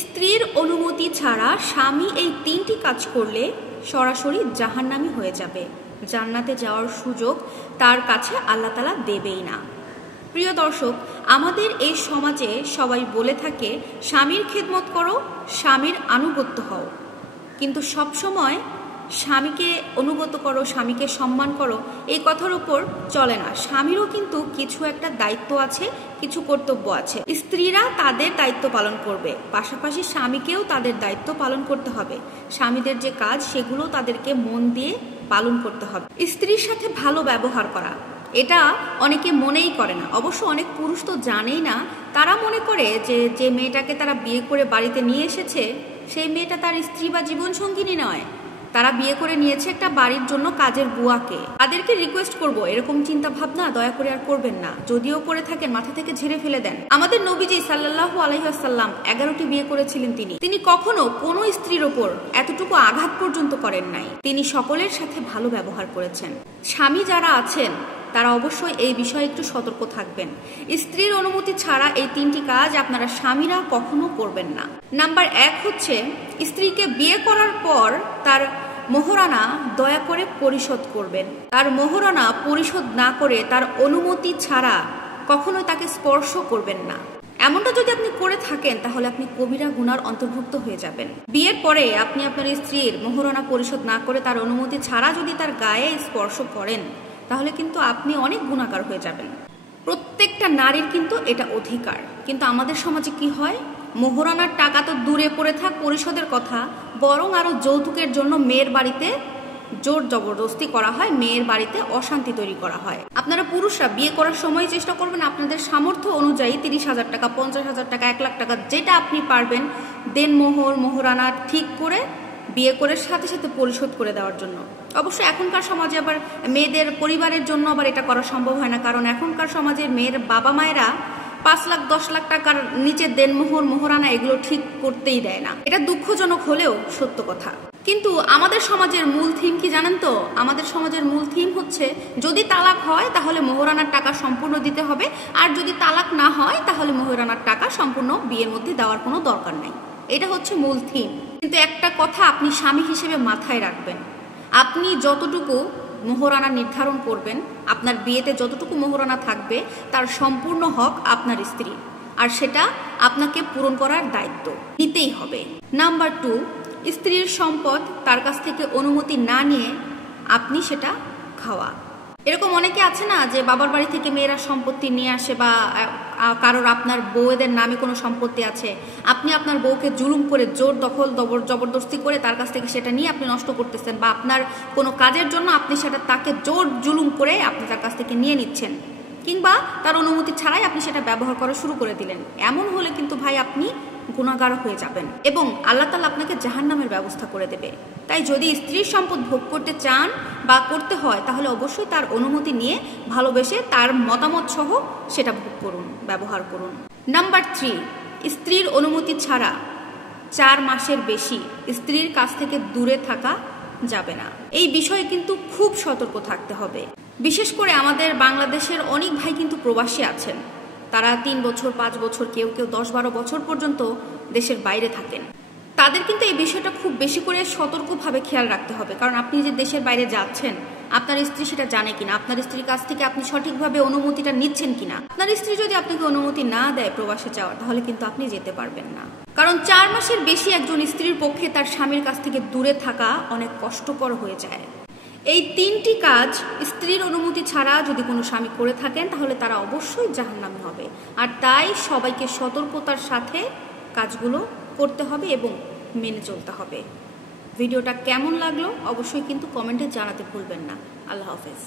স্ত্রীর অনুমতি ছাড়া স্বামী এই তিনটি কাজ করলে সরাসরি জাহান্নামী হয়ে যাবে, জান্নাতে যাওয়ার সুযোগ তার কাছে আল্লাহ তাআলা দেবেই না। প্রিয় দর্শক, আমাদের এই সমাজে সবাই বলে থাকে স্বামীর খেদমত করো, স্বামীর আনুগত্য হও, কিন্তু সবসময় স্বামীকে অনুগত করো, স্বামীকে সম্মান করো এই কথার উপর চলে না। স্বামীরও কিন্তু কিছু একটা দায়িত্ব আছে, কিছু কর্তব্য আছে। স্ত্রীরা তাদের দায়িত্ব পালন করবে, পাশাপাশি স্বামীকেও তাদের দায়িত্ব পালন করতে হবে। স্বামীদের যে কাজ সেগুলো তাদেরকে মন দিয়ে পালন করতে হবে। স্ত্রীর সাথে ভালো ব্যবহার করা, এটা অনেকে মনেই করে না। অবশ্য অনেক পুরুষ তো জানেই না। তারা মনে করে যে মেয়েটাকে তারা বিয়ে করে বাড়িতে নিয়ে এসেছে সেই মেয়েটা তার স্ত্রী বা জীবনসঙ্গিনী নয়, তারা বিয়ে করে নিয়েছে একটা বাড়ির জন্য কাজের বুয়াকে। তাদেরকে রিকোয়েস্ট করব, এরকম চিন্তা ভাবনা দয়া করে আর করবেন না। যদিও করে থাকেন মাথা থেকে ঝেড়ে ফেলে দেন। আমাদের নবীজি সাল্লাল্লাহু আলাইহি ওয়াসাল্লাম 11টি বিয়ে করেছিলেন। তিনি কখনো কোনো স্ত্রীর ওপর এতটুকু আঘাত পর্যন্ত করেন নাই। তিনি সকলের সাথে ভালো ব্যবহার করেছেন। স্বামী যারা আছেন তারা অবশ্যই এই বিষয়ে একটু সতর্ক থাকবেন। স্ত্রীর অনুমতি ছাড়া এই তিনটি কাজ আপনারা স্বামীরা কখনো করবেন না। নাম্বার 1 হচ্ছে স্ত্রীকে বিয়ে করার পর তার মোহরানা দয়া করে পরিশোধ করবেন। তার মোহরানা পরিশোধ না করে তার অনুমতি ছাড়া কখনোই তাকে স্পর্শ করবেন না। এমনটা যদি আপনি করে থাকেন তাহলে আপনি কবিরা গুনার অন্তর্ভুক্ত হয়ে যাবেন। বিয়ের পরে আপনি আপনার স্ত্রীর মোহরানা পরিশোধ না করে তার অনুমতি ছাড়া যদি তার গায়ে স্পর্শ করেন তাহলে কিন্তু আপনি অনেক গুনাহগার হয়ে যাবেন। প্রত্যেকটা নারীর কিন্তু এটা অধিকার। কিন্তু আমাদের সমাজে কি হয়, মোহরানার টাকা তো দূরে পড়ে থাক পরিশোধের কথা, বরং আরো যৌতুকের জন্য মেয়ের বাড়িতে জোর জবরদস্তি করা হয়, মেয়ের বাড়িতে অশান্তি তৈরি করা হয়। আপনারা পুরুষরা বিয়ে করার সময় চেষ্টা করবেন আপনাদের সামর্থ্য অনুযায়ী 30,000 টাকা, 50,000 টাকা, 1 লাখ টাকা যেটা আপনি পারবেন দেনমোহর মোহরানা ঠিক করে বিয়ে করে সাথে সাথে পরিশোধ করে দেওয়ার জন্য। অবশ্য এখনকার সমাজে আবার মেয়েদের পরিবারের জন্য আবার এটা করা সম্ভব হয় না, কারণ এখনকার সমাজের মেয়ের বাবা মায়েরা 5 লাখ 10 লাখ টাকার নিচে দেনমোহর মোহরানা এগুলো ঠিক করতেই দেয় না। এটা দুঃখজনক হলেও সত্য কথা। কিন্তু আমাদের সমাজের মূল থিম কি জানেন তো? আমাদের সমাজের মূল থিম হচ্ছে যদি তালাক হয় তাহলে মোহরানার টাকা সম্পূর্ণ দিতে হবে, আর যদি তালাক না হয় তাহলে মোহরানার টাকা সম্পূর্ণ বিয়ের মধ্যে দেওয়ার কোনো দরকার নাই। এটা হচ্ছে মূল থিম। কিন্তু একটা কথা আপনি স্বামী হিসেবে মাথায় রাখবেন, আপনি যতটুকু মোহরানা নির্ধারণ করবেন, আপনার বিয়েতে যতটুকু মোহরানা থাকবে তার সম্পূর্ণ হক আপনার স্ত্রী, আর সেটা আপনাকে পূরণ করার দায়িত্ব নিতেই হবে। নাম্বার 2, স্ত্রীর সম্পদ তার কাছ থেকে অনুমতি না নিয়ে আপনি সেটা খাওয়া। এরকম অনেকে আছে না যে বাবার বাড়ি থেকে মেয়েরা সম্পত্তি নিয়ে আসে, বা কারোর আপনার বউদের নামে কোনো সম্পত্তি আছে, আপনি আপনার বউকে জুলুম করে জোর দখল জবরদস্তি করে তার কাছ থেকে সেটা নিয়ে আপনি নষ্ট করতেছেন, বা আপনার কোনো কাজের জন্য আপনি সেটা তাকে জোর জুলুম করে আপনি তার কাছ থেকে নিয়ে নিচ্ছেন, কিংবা তার অনুমতি ছাড়াই আপনি সেটা ব্যবহার করা শুরু করে দিলেন। এমন হলে কিন্তু ভাই আপনি গুনাহগার হয়ে যাবেন এবং আল্লাহ তাআলা আপনাকে জাহান্নামের ব্যবস্থা করে দেবে। তাই যদি স্ত্রীর সম্পদ ভোগ করতে চান বা করতে হয় তাহলে অবশ্যই তার অনুমতি নিয়ে ভালোবেসে তার মতামত সহ সেটা ভোগ করুন, ব্যবহার করুন। নাম্বার 3, স্ত্রীর অনুমতি ছাড়া 4 মাসের বেশি স্ত্রীর কাছ থেকে দূরে থাকা যাবে না। এই বিষয়ে কিন্তু খুব সতর্ক থাকতে হবে। বিশেষ করে আমাদের বাংলাদেশের অনেক ভাই কিন্তু প্রবাসী আছেন, তারা 3 বছর 5 বছর, কেউ 10-12 বছর পর্যন্ত দেশের বাইরে থাকেন। তাদের কিন্তু এই বিষয়টা খুব বেশি করে সতর্কভাবে খেয়াল রাখতে হবে, কারণ আপনি যে দেশের বাইরে যাচ্ছেন আপনার স্ত্রী সেটা জানে কিনা, আপনার স্ত্রীর কাছ থেকে আপনি সঠিকভাবে অনুমতিটা নিচ্ছেন কিনা। আপনার স্ত্রী যদি আপনাকে অনুমতি না দেয় প্রবাসে যাওয়ার, তাহলে কিন্তু আপনি যেতে পারবেন না। কারণ 4 মাসের বেশি একজন স্ত্রীর পক্ষে তার স্বামীর কাছ থেকে দূরে থাকা অনেক কষ্টকর হয়ে যায়। এই 3টি কাজ স্ত্রীর অনুমতি ছাড়া যদি কোনো স্বামী করে থাকেন তাহলে তারা অবশ্যই জাহান্নামী হবে। আর তাই সবাইকে সতর্কতার সাথে কাজগুলো করতে হবে এবং মেনে চলতে হবে। ভিডিওটা কেমন লাগলো অবশ্যই কিন্তু কমেন্টে জানাতে ভুলবেন না। আল্লাহ হাফেজ।